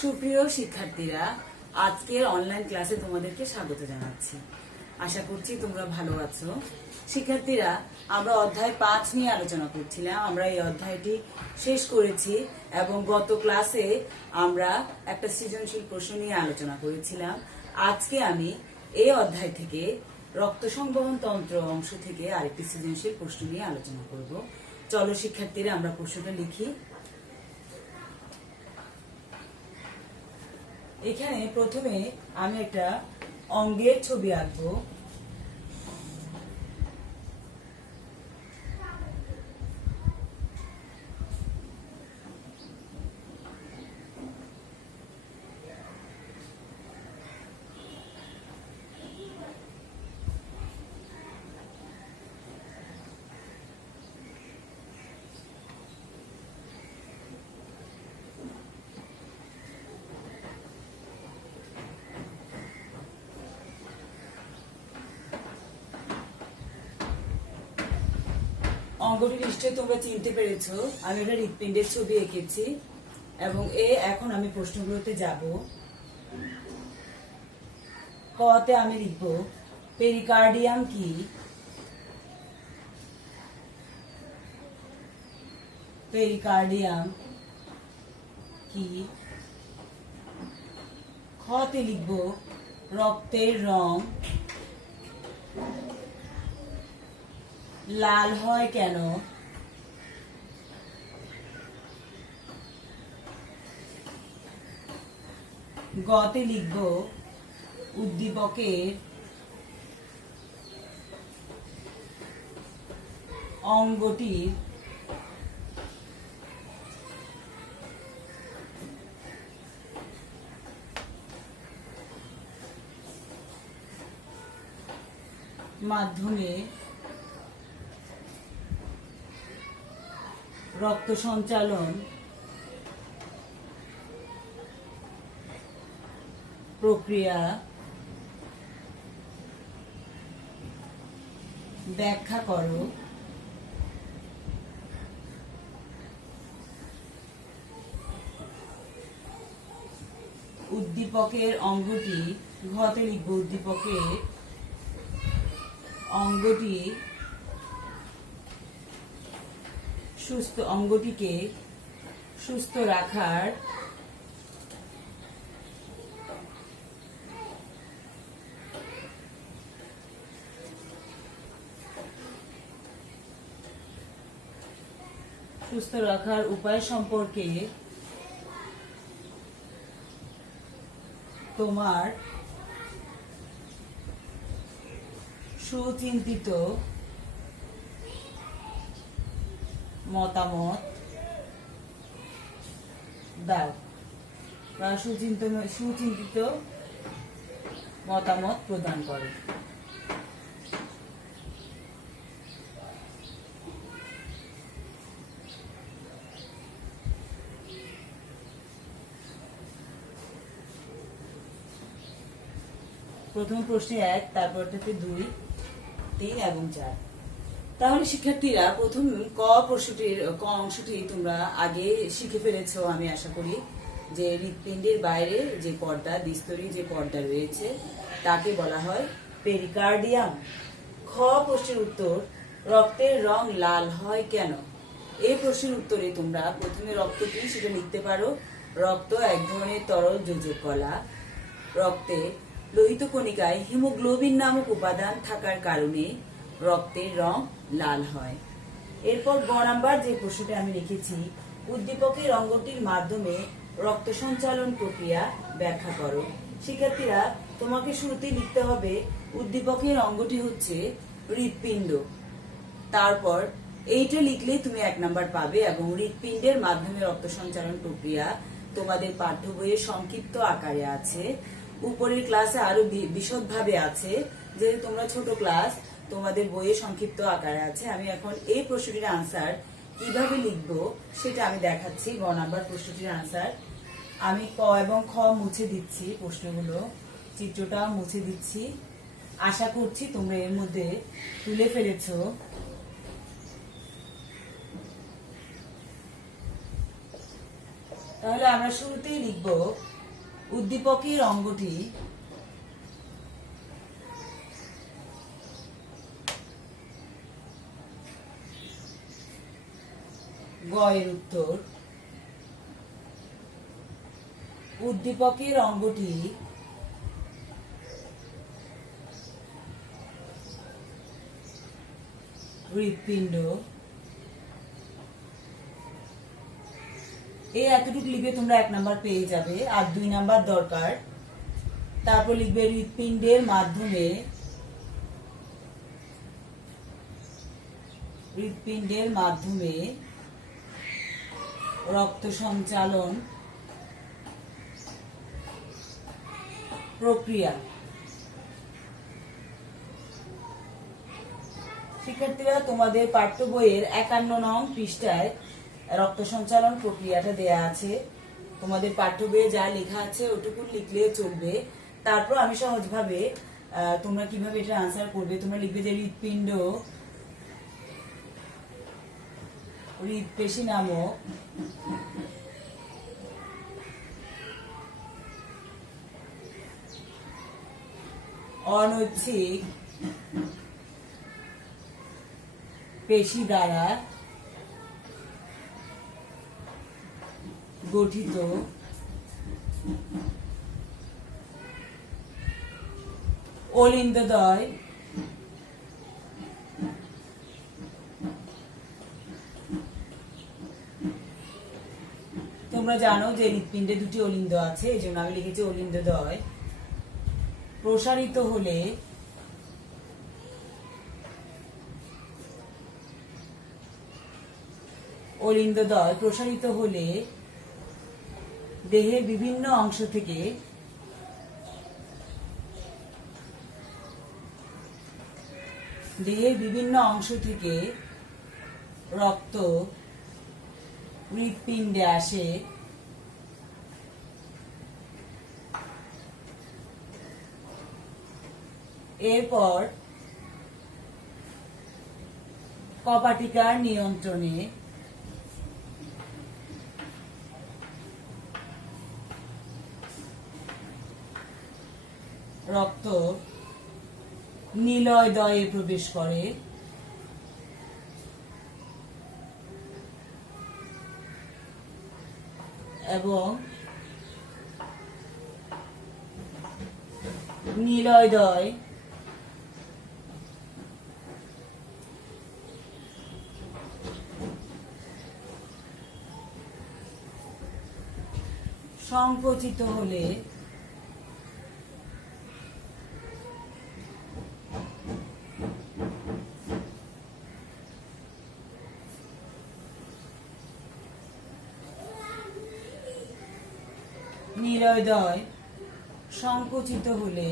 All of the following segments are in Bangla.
সুপ্রিয় শিক্ষার্থীরা, আজকের অনলাইন ক্লাসে তোমাদেরকে স্বাগত জানাচ্ছি। আশা করছি তোমরা ভালো আছো। শিক্ষার্থীরা, আমরা অধ্যায় 5 নিয়ে আলোচনা করছিলাম। আমরা এই অধ্যায়টি শেষ করেছি এবং গত ক্লাসে আমরা একটা সৃজনশীল প্রশ্ন নিয়ে আলোচনা করেছিলাম। আজকে আমি এই অধ্যায় থেকে রক্ত সংবহন তন্ত্র অংশ থেকে আরেকটি সৃজনশীল প্রশ্ন নিয়ে আলোচনা করব। চলো শিক্ষার্থীরা, আমরা প্রশ্নটা লিখি। এখানে প্রথমে আমি একটা অঙ্গের ছবি আঁকবো। অঙ্গটি নিশ্চয়ই তোমরা চিনতে পেরেছো। আমি একটা হৃৎপিণ্ডের ছবি এঁকেছি এবং এখন আমি প্রশ্নগুলোতে যাব। কতে আমি লিখব পেরিকার্ডিয়াম কি, পেরিকার্ডিয়াম কি। খতে লিখব রক্তের রং লাল হয় কেন। গতে লিখব উদ্দীপকের অঙ্গটির মাধ্যমে রক্ত সঞ্চালন প্রক্রিয়া ব্যাখ্যা করো। উদ্দীপকের অঙ্গটি, ঘতে লিখব উদ্দীপকের অঙ্গটি অঙ্গটিকে সুস্থ রাখার উপায় সম্পর্কে তোমার সুচিন্তিত মতামত দাও বা সুচিন্তিত মতামত প্রদান করো। প্রথম প্রশ্নে 1, তারপরটাতে 2, 3 এবং 4। তাহলে শিক্ষার্থীরা, প্রথম ক অংশটি তোমরা আগে শিখে ফেলেছো আমি আশা করি, যে হৃৎপিণ্ডের বাইরে যে পর্দা, দ্বিস্তরী যে পর্দা রয়েছে তাকে বলা হয় পেরিকার্ডিয়াম। খ প্রশ্নের উত্তর, রক্তের রং লাল হয় কেন। এই প্রশ্নের উত্তরে তোমরা প্রথমে রক্ত কি সেটা লিখতে পারো। রক্ত এক ধরনের তরল যোজক কলা। রক্তে লোহিত কণিকায় হিমোগ্লোবিন নামক উপাদান থাকার কারণে রক্তের রং লাল হয়। এরপর গ নাম্বার যে প্রশ্নটি আমি লিখেছি, উদ্দীপকের অঙ্গটির মাধ্যমে রক্ত সঞ্চালন প্রক্রিয়া ব্যাখ্যা করো। শিক্ষার্থীরা, তোমাকে শুরুতেই লিখতে হবে উদ্দীপকের অঙ্গটি হচ্ছে হৃৎপিণ্ড। তারপর এইটা লিখলেই তুমি 1 নাম্বার পাবে এবং হৃৎপিণ্ডের মাধ্যমে রক্ত সঞ্চালন প্রক্রিয়া তোমাদের পাঠ্য বইয়ে সংক্ষিপ্ত আকারে আছে। উপরের ক্লাসে আরো বিশদভাবে আছে, যেহেতু তোমরা ছোট ক্লাস, তোমাদের বইয়ে সংক্ষিপ্ত আকারে আছে। আমি এখন এই প্রশ্নটির আনসার কিভাবে লিখবো সেটা আমি দেখাচ্ছি। গ নাম্বার প্রশ্নটির আনসার আমি ক এবং খ মুছে দিচ্ছি, প্রশ্নগুলো চিত্রটা মুছে দিচ্ছি। আশা করছি তোমরা এর মধ্যে তুলে ফেলেছো। তাহলে আমরা শুরুতেই লিখব উদ্দীপকের অঙ্গটি গ এর উত্তর। উদ্দীপকের অঙ্গটি হৃৎপিণ্ড। এই এতটুকু লিখে তোমরা 1 নাম্বার পেয়ে যাবে, আর 2 নাম্বার দরকার। তারপর লিখবে হৃৎপিণ্ডের মাধ্যমে রক্ত সঞ্চালন প্রক্রিয়া। শিক্ষার্থীরা, তোমাদের পাঠ্য বইয়ের 51 নং পৃষ্ঠায় রক্ত সঞ্চালন প্রক্রিয়াটা দেয়া আছে। তোমাদের পাঠ্য বইয়ে যা লেখা আছে ওটুকু লিখলে চলবে। তারপর আমি সহজভাবে তোমরা কিভাবে এটা আনসার করবে, তোমরা লিখবে যে হৃৎপিণ্ড হৃৎপেশী নামক অনৈচ্ছিক পেশি দ্বারা গঠিত অলিন্দদ্বয় তোমরা জানো যে হৃৎপিণ্ডে 2টি অলিন্দ আছে, এই জন্য আমি লিখেছি অলিন্দদ্বয় প্রসারিত হলে দেহের বিভিন্ন অংশ থেকে রক্ত হৃৎপিণ্ডে আসে। এরপর কপাটিকার নিয়ন্ত্রণে রক্ত নিলয়দ্বয়ে প্রবেশ করে এবং নিলয়দ্বয় সংকুচিত হলে নিলয়দ্বয় সংকুচিত হলে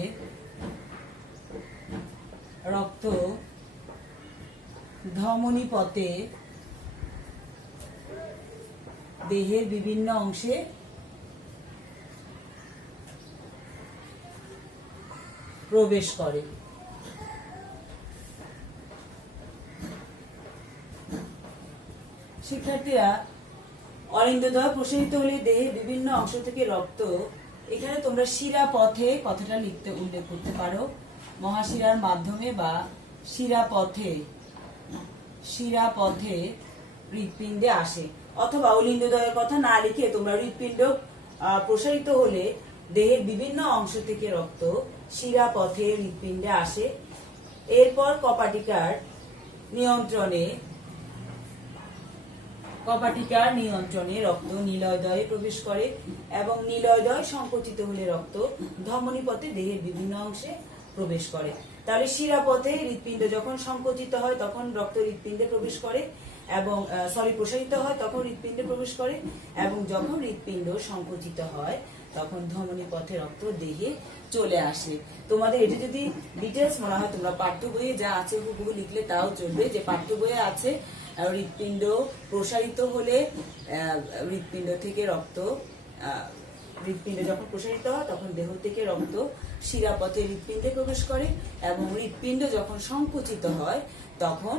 রক্ত ধমনী পথে দেহের বিভিন্ন অংশে প্রবেশ করে। শিক্ষার্থীরা, অলিন্দদ্বয় প্রসারিত হলে দেহের বিভিন্ন অংশ থেকে রক্ত, এখানে তোমরা শিরা পথে কথাটা উল্লেখ করতে পারো, মহাশিরার মাধ্যমে বা শিরা পথে হৃৎপিণ্ডে আসে। অথবা অলিন্দদ্বয়ের কথা না লিখে তোমরা হৃৎপিণ্ড প্রসারিত হলে দেহের বিভিন্ন অংশ থেকে রক্ত শিরা পথে হৃৎপিণ্ডে আসে। এরপর কপাটিকার নিয়ন্ত্রণে রক্ত নিলয়দ্বয়ে প্রবেশ করে এবং নিলয়দ্বয় সংকুচিত হলে রক্ত ধমনী পথে দেহের বিভিন্ন অংশে প্রবেশ করে। তাহলে শিরা পথে হৃৎপিণ্ড যখন সংকুচিত হয় তখন রক্ত হৃৎপিণ্ডে প্রবেশ করে এবং প্রসারিত হয় তখন হৃৎপিণ্ডে প্রবেশ করে, এবং যখন হৃৎপিণ্ড সংকুচিত হয় তখন ধমনী পথে রক্ত দেহে চলে আসে। তোমাদের এটা যদি ডিটেলস মনে হয় তোমরা পাঠ্য বইয়ে যা আছে হুবহু লিখলে তাও চলবে, যে পাঠ্য বইয়ে আছে হৃৎপিণ্ড প্রসারিত হলে হৃৎপিণ্ড থেকে রক্ত হৃৎপিণ্ড যখন প্রসারিত হয় তখন দেহ থেকে রক্ত শিরাপথে হৃৎপিণ্ডে প্রবেশ করে, এবং হৃৎপিণ্ড যখন সংকুচিত হয় তখন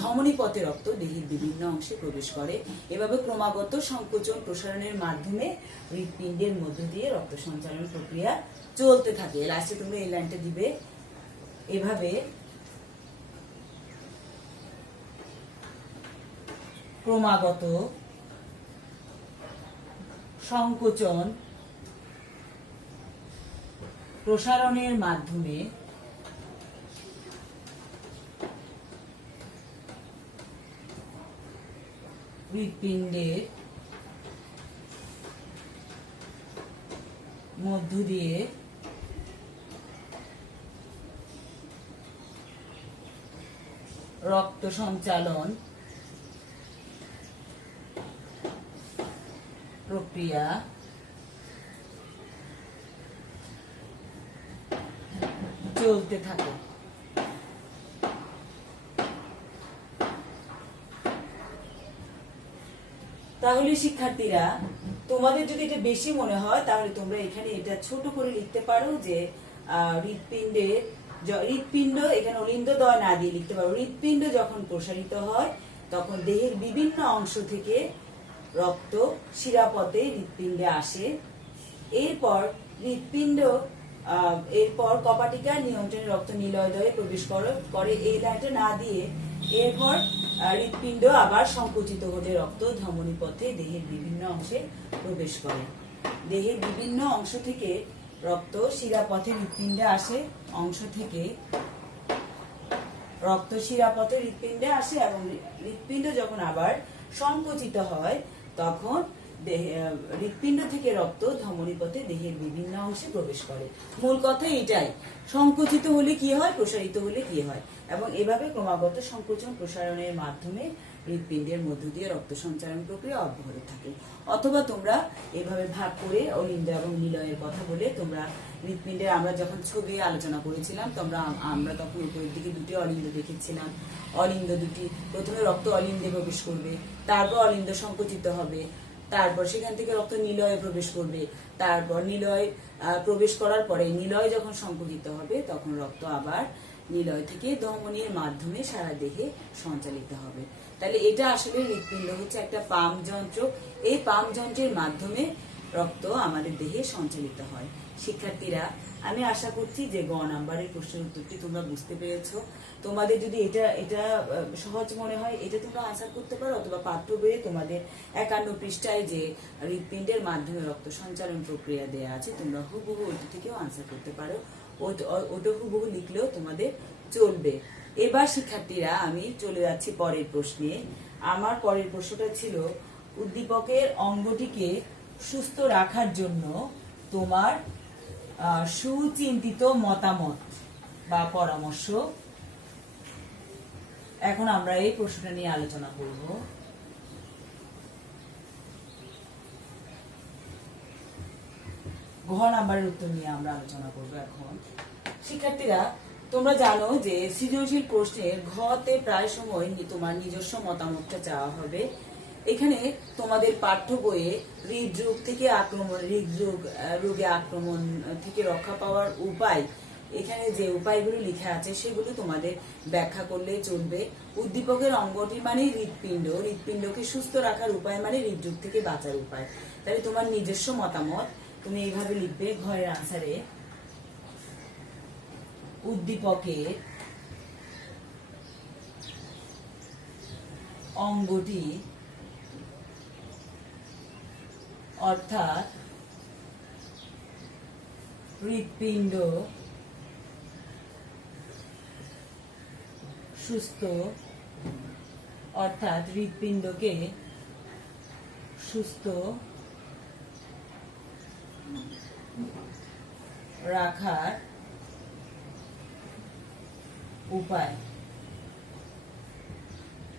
ধমনী পথে রক্ত দেহের বিভিন্ন অংশে প্রবেশ করে। এভাবে ক্রমাগত সংকোচন প্রসারণের মাধ্যমে হৃৎপিণ্ডের মধ্য দিয়ে রক্ত সঞ্চালন প্রক্রিয়া চলতে থাকে। লাস্টে তোমরা এই লাইনটা দিবে, এভাবে ক্রমাগত সংকোচন প্রসারণের মাধ্যমে হৃৎপিণ্ডের মধ্য দিয়ে রক্ত সঞ্চালন প্রক্রিয়া চলতে থাকে। তাহলে শিক্ষার্থীরা, তোমাদের যদি এটা বেশি মনে হয় তাহলে তোমরা এখানে এটা ছোট করে লিখতে পারো যে হৃৎপিণ্ড এখানে অলিন্দদ্বয় না দিয়ে লিখতে পারো, হৃৎপিণ্ড যখন প্রসারিত হয় তখন দেহের বিভিন্ন অংশ থেকে রক্ত শিরাপথে হৃৎপিণ্ডে আসে। এরপর কপাটিকা নিয়ন্ত্রণে রক্ত নিলয়দয়ে প্রবেশ করে, এই লাইনটা না দিয়ে এরপর হৃৎপিণ্ড আবার সংকুচিত হলে রক্ত ধমনী পথে দেহের বিভিন্ন অংশে প্রবেশ করে। দেহের বিভিন্ন অংশ থেকে রক্ত শিরাপথে হৃৎপিণ্ডে আসে, এবং হৃৎপিণ্ড যখন আবার সংকুচিত হয় তখন হৃৎপিণ্ড থেকে রক্ত ধমনী পথে দেহের বিভিন্ন অংশে প্রবেশ করে। মূল কথা এটাই, সংকুচিত হলে কি হয়, প্রসারিত হলে কি হয়, এবং এভাবে ক্রমাগত সংকোচন প্রসারণের মাধ্যমে হৃৎপিণ্ডের মধ্য দিয়ে রক্ত সঞ্চালন প্রক্রিয়া অব্যাহত থাকে। অথবা তোমরা এভাবে ভাগ করে অলিন্দ এবং নিলয়ের কথা বলে তোমরা হৃৎপিণ্ডের, আমরা যখন ছবি আলোচনা করেছিলাম আমরা তখন উপরের দিকে দুটি অলিন্দ দেখেছিলাম। অলিন্দ দুটি, প্রথমে রক্ত অলিন্দে প্রবেশ করবে, তারপর অলিন্দ সংকুচিত হবে, তারপর সেখান থেকে রক্ত নিলয়ে প্রবেশ করবে, তারপর নিলয় প্রবেশ করার পরে নিলয় যখন সংকুচিত হবে তখন রক্ত আবার নিলয় থেকে ধমনীর মাধ্যমে সারা দেহে সঞ্চালিত হবে। তাহলে এটা আসলে হৃৎপিণ্ড হচ্ছে একটা পাম্প যন্ত্র, এই পাম্প যন্ত্রের মাধ্যমে রক্ত আমাদের দেহে সঞ্চালিত হয়। শিক্ষার্থীরা, আমি আশা করছি যে গ নাম্বারের প্রশ্নের উত্তরটি তোমরা বুঝতে পেরেছো। তোমাদের যদি এটা সহজ মনে হয় এটা তোমরা আনসার করতে পারো, অথবা পাঠ্য বইয়ে তোমাদের 51 পৃষ্ঠায় যে হৃৎপিণ্ডের মাধ্যমে রক্ত সঞ্চালন প্রক্রিয়া দেয়া আছে তোমরা হুবহু ওইটা থেকেও আনসার করতে পারো, ওটা হুবহু লিখলেও তোমাদের চলবে। এবার শিক্ষার্থীরা, আমি চলে যাচ্ছি পরের প্রশ্নে। আমার পরের প্রশ্নটা ছিল, উদ্দীপকের অঙ্গটিকে সুস্থ রাখার জন্য তোমার সুচিন্তিত মতামত বা পরামর্শ। এখন আমরা এই প্রশ্নটা নিয়ে আলোচনা করব। ঘ নাম্বারের উত্তর নিয়ে আমরা আলোচনা করব এখন। শিক্ষার্থীরা, তোমরা জানো যে সৃজনশীল প্রশ্নের ঘতে প্রায় সময় তোমার নিজস্ব মতামতটা চাওয়া হবে। এখানে তোমাদের পাঠ্য বইয়ে হৃদরোগ রোগে আক্রমণ থেকে রক্ষা পাওয়ার উপায়, এখানে যে উপায়গুলো লেখা আছে সেগুলো তোমাদের ব্যাখ্যা করলে চলবে। উদ্দীপকের অঙ্গটি মানে হৃৎপিণ্ডকে সুস্থ রাখার উপায় মানে হৃদরোগ থেকে বাঁচার উপায়। তাহলে তোমার নিজস্ব মতামত তুমি এইভাবে লিখবে ঘরের আনসারে, উদ্দীপকের অঙ্গটি অর্থাৎ হৃৎপিণ্ড সুস্থ, অর্থাৎ হৃৎপিণ্ডকে সুস্থ রাখার উপায়।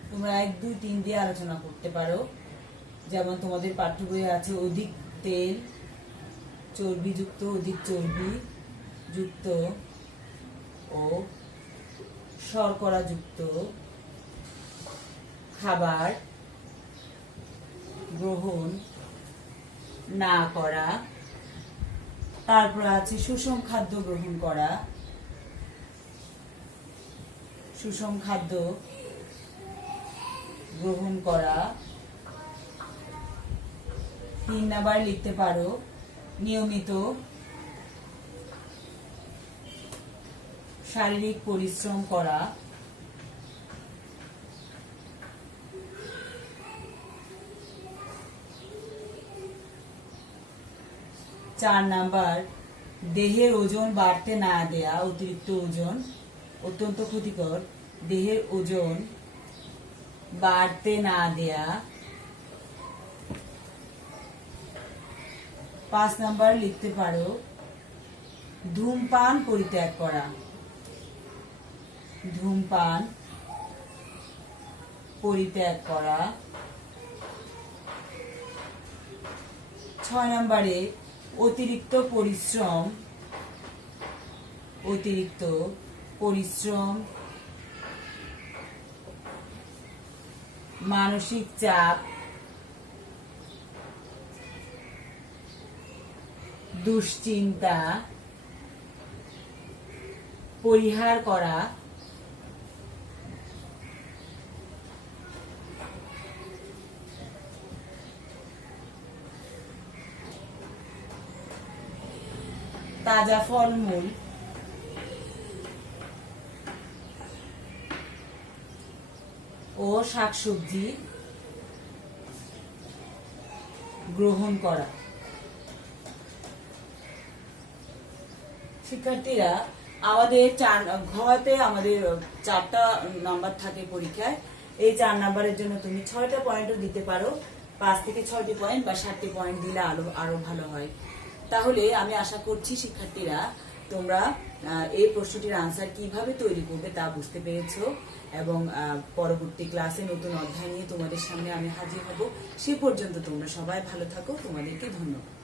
তোমরা 1, 2, 3 দিয়ে আলোচনা করতে পারো। যেমন তোমাদের পাঠ্য বইয়ে আছে অধিক তেল, চর্বিযুক্ত, অধিক চর্বি যুক্ত ও শর্করা যুক্ত খাবার গ্রহণ না করা তারপর আছে সুষম খাদ্য গ্রহণ করা, সুষম খাদ্য গ্রহণ করা। 3 নাম্বার লিখতে পারো নিয়মিত শারীরিক পরিশ্রম করা। 4 নাম্বার দেহের ওজন বাড়তে না দেয়া, অতিরিক্ত ওজন অত্যন্ত ক্ষতিকর, দেহের ওজন বাড়তে না দেয়া। 5 নাম্বার লিখতে পারো ধূমপান পরিত্যাগ করা, ধূমপান পরিত্যাগ করা। 6 নম্বরে অতিরিক্ত পরিশ্রম, অতিরিক্ত পরিশ্রম, মানসিক চাপ, দুশ্চিন্তা পরিহার করা। তাজা ফলমূল ও শাকসবজি গ্রহণ করা। শিক্ষার্থীরা আমাদের ঘতে আমাদের 4টা নাম্বার থাকে পরীক্ষায়। এই 4 নাম্বারের জন্য তুমি 6টা পয়েন্টও দিতে পারো, 5 থেকে 6টি পয়েন্ট বা 7টি পয়েন্ট দিলে আরো ভালো হয়। তাহলে আমি আশা করছি শিক্ষার্থীরা তোমরা এই প্রশ্নটির আনসার কিভাবে তৈরি করবে তা বুঝতে পেরেছো, এবং পরবর্তী ক্লাসে নতুন অধ্যায় নিয়ে তোমাদের সামনে আমি হাজির হব। সে পর্যন্ত তোমরা সবাই ভালো থাকো। তোমাদেরকে ধন্যবাদ।